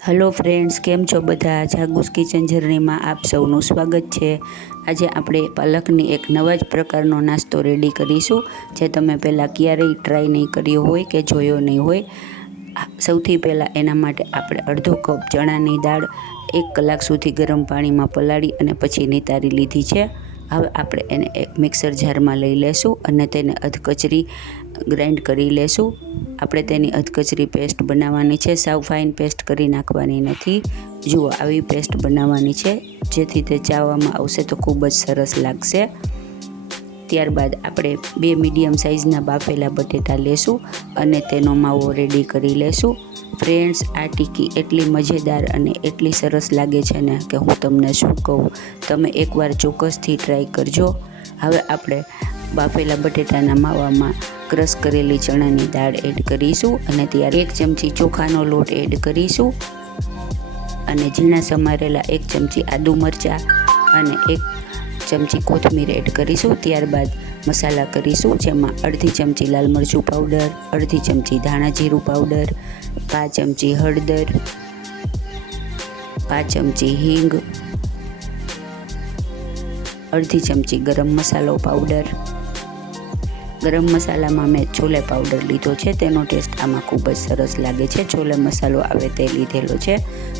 Hello friends કેમ છો બધા? જાગુસ કિચન જર્નીમાં આપ સૌનું સ્વાગત છે. આજે આપણે પાલકની એક નવા જ પ્રકારનો નાસ્તો રેડી કરીશું, જે તમે પહેલાં ક્યારેય ટ્રાય નહીં કર્યો હોય કે જોયો નહીં હોય. સૌથી પહેલાં એના માટે આપણે અડધો કપ ચણાની દાળ, એક કલાક સુધી ગરમ પાણીમાં પલાળી અને પછી નિતારી લીધી છે. હવે આપણે એને એક મિક્સર જારમાં લઈ લેશું અને તેને અધકચરી ગ્રાઇન્ડ કરી લેશું. આપણે તેની અધકચરી પેસ્ટ બનાવવાની છે. સાવ ફાઇન પેસ્ટ કરી નાખવાની નથી. જુઓ, આવી પેસ્ટ બનાવવાની છે. જેથી તે ચાવવામાં આવશે તો ખૂબ જ સરસ લાગશે. ત્યારબાદ આપણે બે મીડિયમ સાઇઝના બાફેલા બટેટા લેશું અને તેનો માવો રેડી કરી લેશું. ફ્રેન્ડ્સ આ ટીકી એટલી મજેદાર અને એટલી સરસ લાગે છે ને કે હું તમને શું કહું. તમે એકવાર ચોક્કસથી ટ્રાય કરજો. હવે આપણે બાફેલા બટેટાના માવામાં ક્રશ કરેલી ચણાની દાળ એડ કરીશું અને ત્યારે એક ચમચી ચોખાનો લોટ એડ કરીશું. અને ઝીણા સમારેલા એક ચમચી આદુ મરચાં અને એક ચમચી કોથમીર એડ કરીશું, ત્યારબાદ મસાલા કરીશું, જેમાં અડધી ચમચી લાલ મરચું પાવડર અડધી ચમચી ધાણા જીરું પાવડર પાંચ ચમચી હળદર, પાંચ ચમચી હિંગ, અડધી ચમચી ગરમ મસાલો પાવડર ગરમ મસાલામાં મેં છોલે પાવડર લીધો છે, તેનો ટેસ્ટ આમાં ખૂબ જ સરસ લાગે છે. છોલે મસાલો આવે તે લીધેલો છે.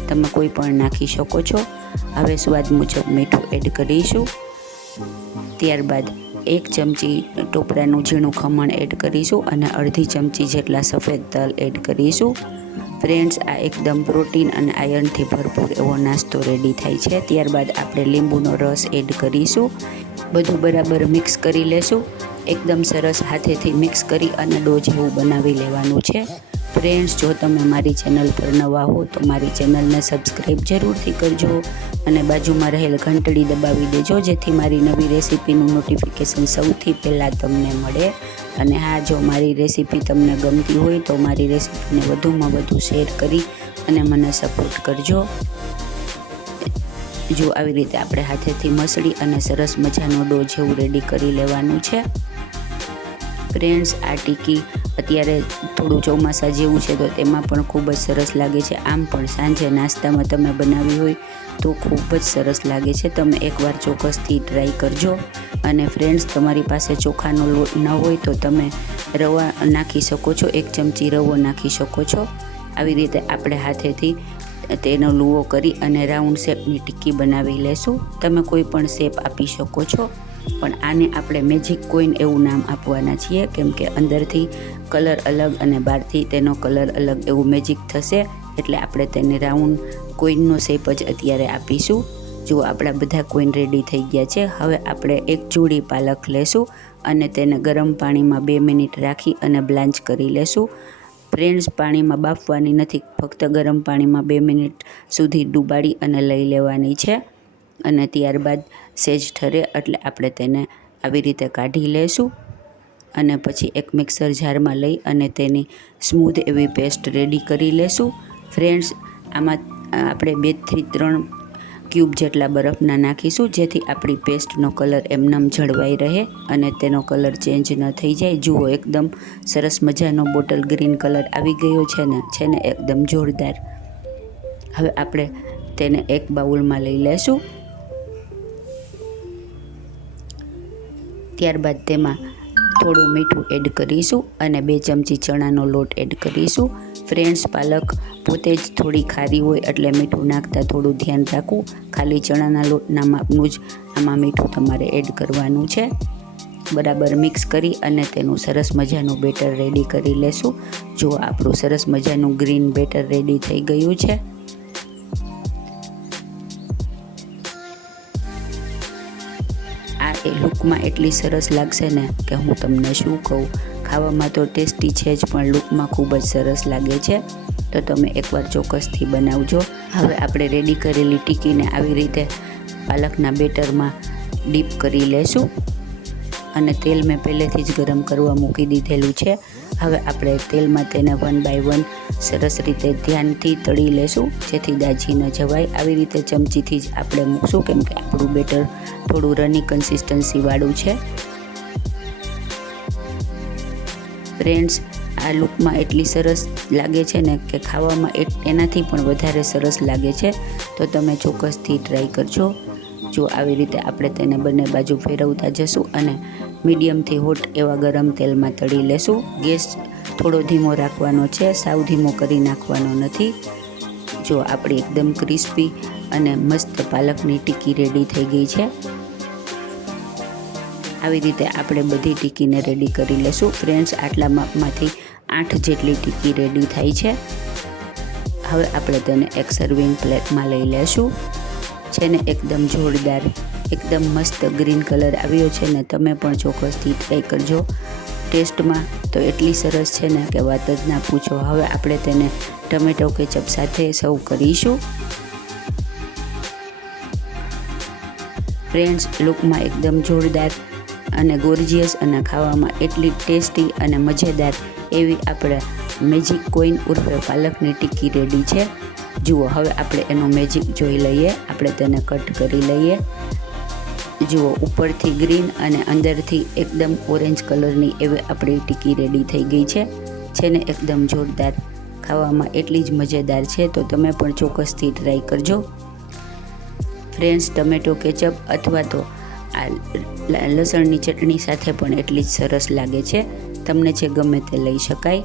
તમે કોઈ પણ નાખી શકો છો. હવે સ્વાદ મુજબ મીઠું એડ કરીશું. ત્યારબાદ એક ચમચી ટોપરાનું ઝીણું ખમણ એડ કરીશું અને અડધી ચમચી જેટલા સફેદ તલ એડ કરીશું. ફ્રેન્ડ્સ, આ એકદમ પ્રોટીન અને આયર્નથી ભરપૂર એવો નાસ્તો રેડી થાય છે. ત્યારબાદ આપણે લીંબુનો રસ એડ કરીશું. બધું બરાબર મિક્સ કરી લેશું. એકદમ સરસ હાથેથી મિક્સ કરી અને ડો જેવું બનાવી લેવાનું છે. ફ્રેન્ડ્સ જો તમે મારી ચેનલ પર નવા હો તો મારી ચેનલને સબસ્ક્રાઈબ જરૂરથી કરજો અને બાજુમાં રહેલ ઘંટડી દબાવી દેજો, જેથી મારી નવી રેસીપીનું નોટિફિકેશન સૌથી પહેલાં તમને મળે. અને હા, જો મારી રેસીપી તમને ગમતી હોય તો મારી રેસીપીને વધુમાં વધુ શેર કરી અને મને સપોર્ટ કરજો. જો આવી રીતે આપણે હાથેથી મસળી અને સરસ મજાનો ડો જેવું રેડી કરી લેવાનું છે. ફ્રેન્ડ્સ આ ટીકી અત્યારે થોડું ચોમાસા જેવું છે તો તેમાં પણ ખૂબ જ સરસ લાગે છે. આમ પણ સાંજે નાસ્તામાં તમે બનાવી હોય તો ખૂબ જ સરસ લાગે છે. તમે એકવાર ચોક્કસથી ટ્રાય કરજો. અને ફ્રેન્ડ્સ, તમારી પાસે ચોખાનો લોટ ન હોય તો તમે રવા નાખી શકો છો. એક ચમચી રવો નાખી શકો છો. આવી રીતે આપણે હાથેથી તેનો લુઓ કરી અને રાઉન્ડ શેપની ટિક્કી બનાવી લેશું. તમે કોઈ પણ શેપ આપી શકો છો. પણ આને આપણે મેજિક કોઈન એવું નામ આપવાના છીએ, કેમ કે અંદરથી કલર અલગ અને બહારથી તેનો કલર અલગ એવું મેજિક થશે, એટલે આપણે તેને રાઉન્ડ કોઈનનો શેપ જ અત્યારે આપીશું. જો આપણા બધા કોઈન રેડી થઈ ગયા છે, હવે આપણે એક જોડી પાલક લેશું અને તેને ગરમ પાણીમાં બે મિનિટ રાખી અને બ્લાન્ચ કરી લેશું. ફ્રેન્ડ્સ પાણીમાં બાફવાની નથી, ફક્ત ગરમ પાણીમાં બે મિનિટ સુધી ડૂબાડી અને લઈ લેવાની છે. અને ત્યારબાદ સેજ ઠરે એટલે આપણે તેને આવી રીતે કાઢી લઈશું અને પછી એક મિક્સર જારમાં લઈ અને તેની સ્મૂધ એવી પેસ્ટ રેડી કરી લેશું. ફ્રેન્ડ્સ, આમાં આપણે બેથી ત્રણ ક્યુબ જેટલા બરફના નાખીશું, જેથી આપણી પેસ્ટનો કલર એમનેમ જળવાઈ રહે અને તેનો કલર ચેન્જ ન થઈ જાય. જુઓ, એકદમ સરસ મજાનો બોટલ ગ્રીન કલર આવી ગયો છે ને છે ને એકદમ જોરદાર. હવે આપણે તેને એક બાઉલમાં લઈ લેશું. ત્યારબાદ તેમાં થોડું મીઠું એડ કરીશું અને બે ચમચી ચણાનો લોટ એડ કરીશું. ફ્રેન્ડ્સ, પાલક પોતે જ થોડી ખારી હોય એટલે મીઠું નાખતા થોડું ધ્યાન રાખવું. ખાલી ચણાના લોટના માપનું જ આમાં મીઠું તમારે એડ કરવાનું છે. બરાબર મિક્સ કરી અને તેનું સરસ મજાનું બેટર રેડી કરી લેશું. જો આપણું સરસ મજાનું ગ્રીન બેટર રેડી થઈ ગયું છે એ લુકમાં એટલી સરસ લાગશે ને કે હું તમને શું કહું? ખાવામાં તો ટેસ્ટી છે જ, પણ લુકમાં ખૂબ જ સરસ લાગે છે. તો તમે એકવાર ચોક્કસથી બનાવજો. હવે આપણે રેડી કરેલી ટીકીને આવી રીતે પાલકના બેટરમાં ડીપ કરી લેશું. અને તેલ મેં પહેલેથી જ ગરમ કરવા મૂકી દીધેલું છે. હવે આપણે તેલમાં તેને વન બાય વન સરસ રીતે ધ્યાનથી તળી લેશું, જેથી દાજી ન જવાય. આવી રીતે ચમચીથી જ આપણે મૂકશું, કેમ કે આપણું બેટર થોડું રની કન્સિસ્ટન્સીવાળું છે. ફ્રેન્ડ્સ આ લુકમાં એટલી સરસ લાગે છે ને કે ખાવામાં એનાથી પણ વધારે સરસ લાગે છે. તો તમે ચોક્કસથી ટ્રાય કરજો. જો આવી રીતે આપણે તેને બંને બાજુ ફેરવતા જશું અને મીડિયમથી હોટ એવા ગરમ તેલમાં તળી લેશું. ગેસ થોડો ધીમો રાખવાનો છે, સાવ ધીમો કરી નાખવાનો નથી. જો આપણી એકદમ ક્રિસ્પી અને મસ્ત પાલકની ટીકી રેડી થઈ ગઈ છે. આવી રીતે આપણે બધી ટીકીને રેડી કરી લેશું. ફ્રેન્ડ્સ, આટલા માપમાંથી આઠ જેટલી ટીકી રેડી થાય છે. હવે આપણે તેને એક સર્વિંગ પ્લેટમાં લઈ લેશું. છે ને એકદમ જોરદાર, એકદમ મસ્ત ગ્રીન કલર આવ્યો છે ને તમે પણ ચોક્કસથી ટ્રાય કરજો. ટેસ્ટમાં તો એટલી સરસ છે ને કે વાત જ ના પૂછો. હવે આપણે તેને ટમેટો કેચઅપ સાથે સર્વ કરીશું. ફ્રેન્ડ્સ, લુકમાં એકદમ જોરદાર અને ગોર્જિયસ અને ખાવામાં એટલી ટેસ્ટી અને મજેદાર એવી આપણે મેજિક કોઈન ઉર્ફે પાલકની ટિક્કી રેડી છે. જુઓ, હવે આપણે એનો મેજિક જોઈ લઈએ. આપણે તેને કટ કરી લઈએ. જુઓ, ઉપરથી ગ્રીન અને અંદરથી એકદમ ઓરેન્જ કલરની એવી આપણી ટીકી રેડી થઈ ગઈ છે. છે ને, એકદમ જોરદાર. ખાવામાં એટલી જ મજેદાર છે, તો તમે પણ ચોક્કસથી ટ્રાય કરજો. ફ્રેન્ડ્સ ટમેટો કેચઅપ અથવા તો આ લસણની ચટણી સાથે પણ એટલી જ સરસ લાગે છે. તમને જે ગમે તે લઈ શકાય.